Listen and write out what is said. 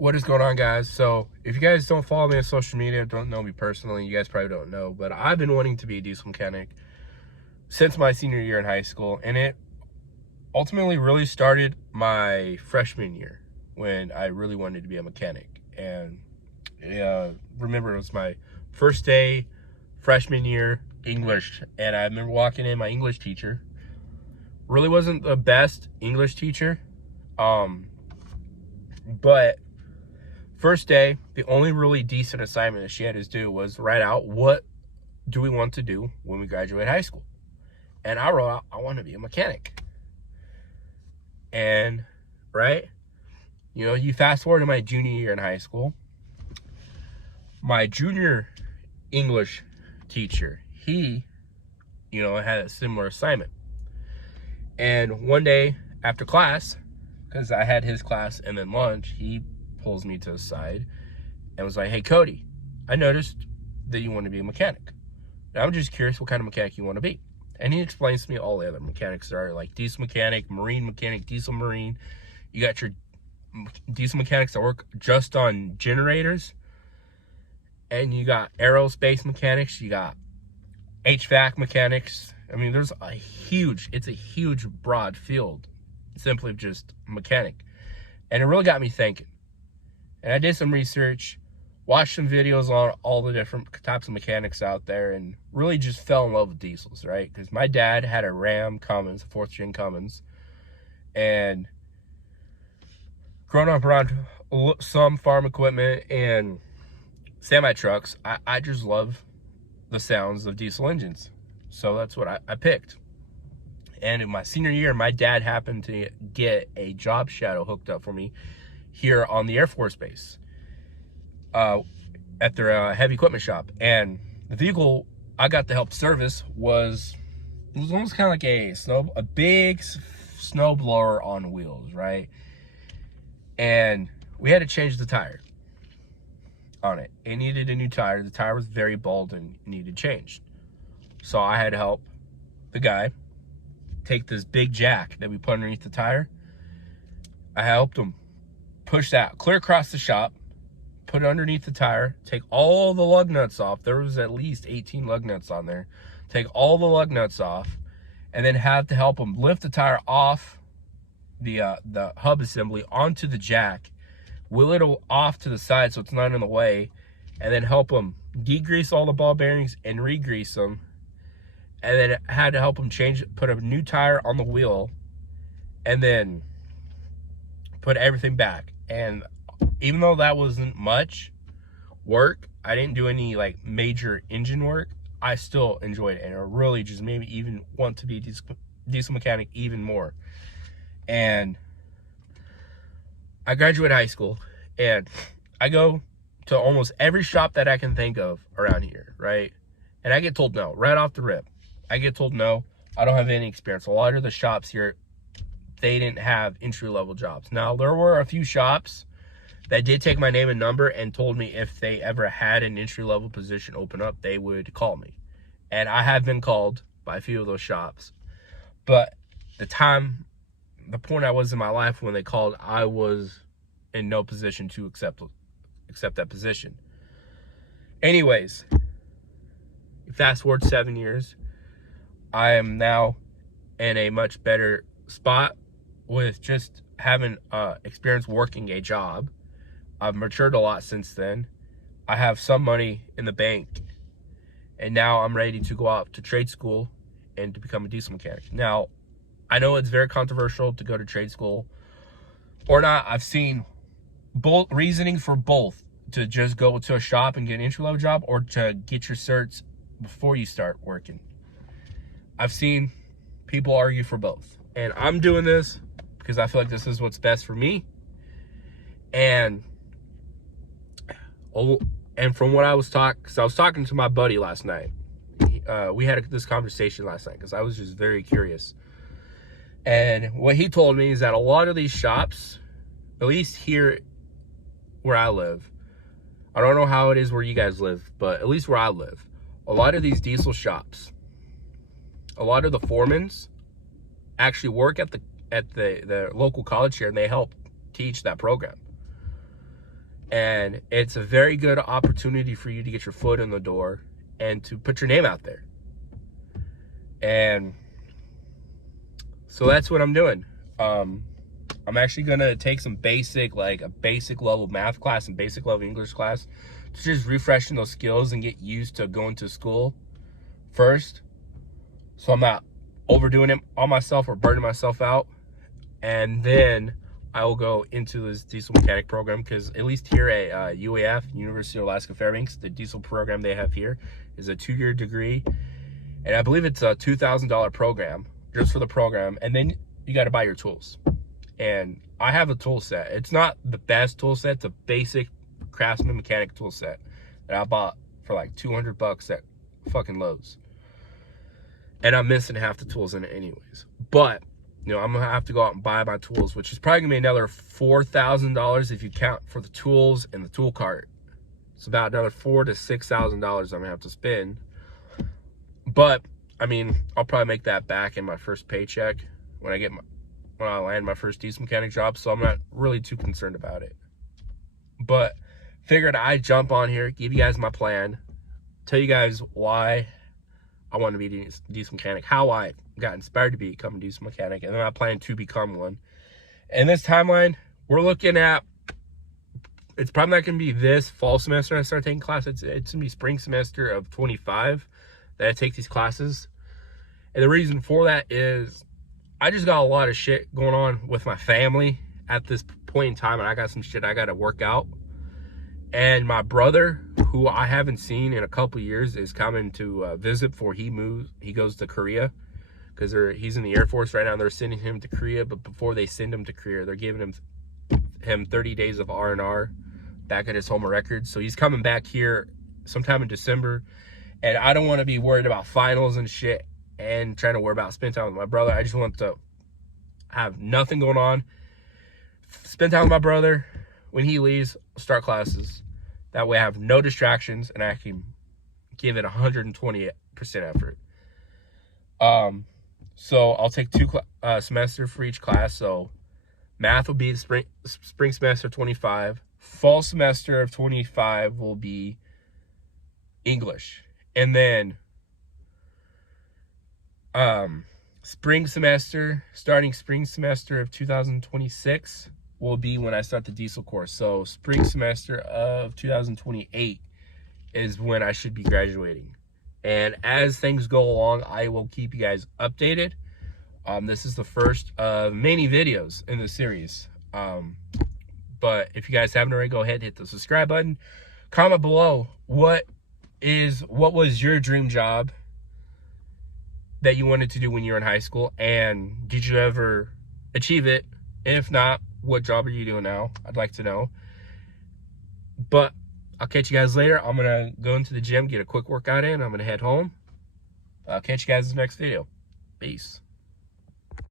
What is going on, guys? So if you guys don't follow me on social media, don't know me personally, you guys probably don't know, but I've been wanting to be a diesel mechanic since my senior year in high school, and it ultimately really started my freshman year when I really wanted to be a mechanic. And remember, it was my first day freshman year English, and I remember walking in, my English teacher really wasn't the best English teacher, but first day, the only really decent assignment that she had us do was write out what do we want to do when we graduate high school. And I wrote out, I want to be a mechanic. And, right, you fast forward to my junior year in high school. My junior English teacher, he, had a similar assignment. And one day after class, because I had his class and then lunch, he pulls me to the side and was like, "Hey, Cody, I noticed that you want to be a mechanic. And I'm just curious what kind of mechanic you want to be." And he explains to me all the other mechanics there are, like diesel mechanic, marine mechanic, diesel marine. You got your diesel mechanics that work just on generators. And you got aerospace mechanics. You got HVAC mechanics. I mean, it's a huge broad field, simply just mechanic. And it really got me thinking. And I did some research, watched some videos on all the different types of mechanics out there, and really just fell in love with diesels, right? Because my dad had a Ram Cummins, 4th gen Cummins, and growing up around some farm equipment and semi-trucks, I just love the sounds of diesel engines. So that's what I picked. And in my senior year, my dad happened to get a job shadow hooked up for me here on the Air Force Base at their heavy equipment shop. And the vehicle I got to help service was almost kind of like a big snow blower on wheels, right? And we had to change the tire on it. It needed a new tire. The tire was very bald and needed changed. So I had to help the guy take this big jack that we put underneath the tire. I helped him push that clear across the shop, put it underneath the tire, take all the lug nuts off. There was at least 18 lug nuts on there. Take all the lug nuts off, and then have to help him lift the tire off the hub assembly onto the jack, wheel it off to the side so it's not in the way, and then help him degrease all the ball bearings and re-grease them. And then had to help him put a new tire on the wheel, and then put everything back. And even though that wasn't much work, I didn't do any like major engine work, I still enjoyed it, and it really just made me even want to be a diesel mechanic even more. And I graduated high school, and I go to almost every shop that I can think of around here, right? And I get told no, right off the rip. I get told no, I don't have any experience. A lot of the shops here, they didn't have entry-level jobs. Now, there were a few shops that did take my name and number and told me if they ever had an entry-level position open up, they would call me. And I have been called by a few of those shops. But the point I was in my life when they called, I was in no position to accept that position. Anyways, fast forward 7 years, I am now in a much better spot with just having experience working a job. I've matured a lot since then. I have some money in the bank, and now I'm ready to go out to trade school and to become a diesel mechanic. Now, I know it's very controversial to go to trade school or not. I've seen both reasoning for both, to just go to a shop and get an entry-level job, or to get your certs before you start working. I've seen people argue for both, and I'm doing this because I feel like this is what's best for me. And from what I was talking to my buddy last night. We had this conversation last night because I was just very curious. And what he told me is that a lot of these shops, at least here where I live, I don't know how it is where you guys live, but at least where I live, a lot of these diesel shops, a lot of the foremans actually work at the local college here, and they help teach that program. And it's a very good opportunity for you to get your foot in the door and to put your name out there. And so that's what I'm doing. I'm actually gonna take some basic, like a basic level math class and basic level English class to just refreshing those skills and get used to going to school first, so I'm not overdoing it on myself or burning myself out. And then I will go into this diesel mechanic program, because at least here at UAF, University of Alaska Fairbanks, the diesel program they have here is a 2-year degree, and I believe it's a $2,000 program just for the program, and then you got to buy your tools. And I have a tool set. It's not the best tool set. It's a basic Craftsman mechanic tool set that I bought for like $200 at fucking Lowe's. And I'm missing half the tools in it anyways. But, you know, I'm going to have to go out and buy my tools, which is probably going to be another $4,000 if you count for the tools and the tool cart. It's about another $4,000 to $6,000 I'm going to have to spend. But, I mean, I'll probably make that back in my first paycheck when I land my first diesel mechanic job, so I'm not really too concerned about it. But figured I'd jump on here, give you guys my plan, tell you guys why I want to be a diesel mechanic, how I got inspired to become a diesel mechanic, and then I plan to become one. And this timeline, we're looking at, it's probably not going to be this fall semester I start taking classes. It's going to be spring semester of 25 that I take these classes. And the reason for that is I just got a lot of shit going on with my family at this point in time, and I got some shit I got to work out. And my brother, who I haven't seen in a couple years, is coming to visit before he moves. He goes to Korea, because he's in the Air Force right now. They're sending him to Korea, but before they send him to Korea, they're giving him 30 days of R&R back at his home of records. So he's coming back here sometime in December, and I don't want to be worried about finals and shit and trying to worry about spending time with my brother. I just want to have nothing going on, spend time with my brother. When he leaves, start classes. That way I have no distractions and I can give it 120% effort. So I'll take 2 semesters for each class. So math will be the spring semester 25. Fall semester of 25 will be English. And then starting spring semester of 2026 will be when I start the diesel course. So spring semester of 2028 is when I should be graduating. And as things go along, I will keep you guys updated. This is the first of many videos in the series. But if you guys haven't already, go ahead and hit the subscribe button. Comment below what was your dream job that you wanted to do when you were in high school, and did you ever achieve it? And if not, what job are you doing now? I'd like to know. But I'll catch you guys later. I'm gonna go into the gym, get a quick workout in. I'm gonna head home. I'll catch you guys in the next video. Peace.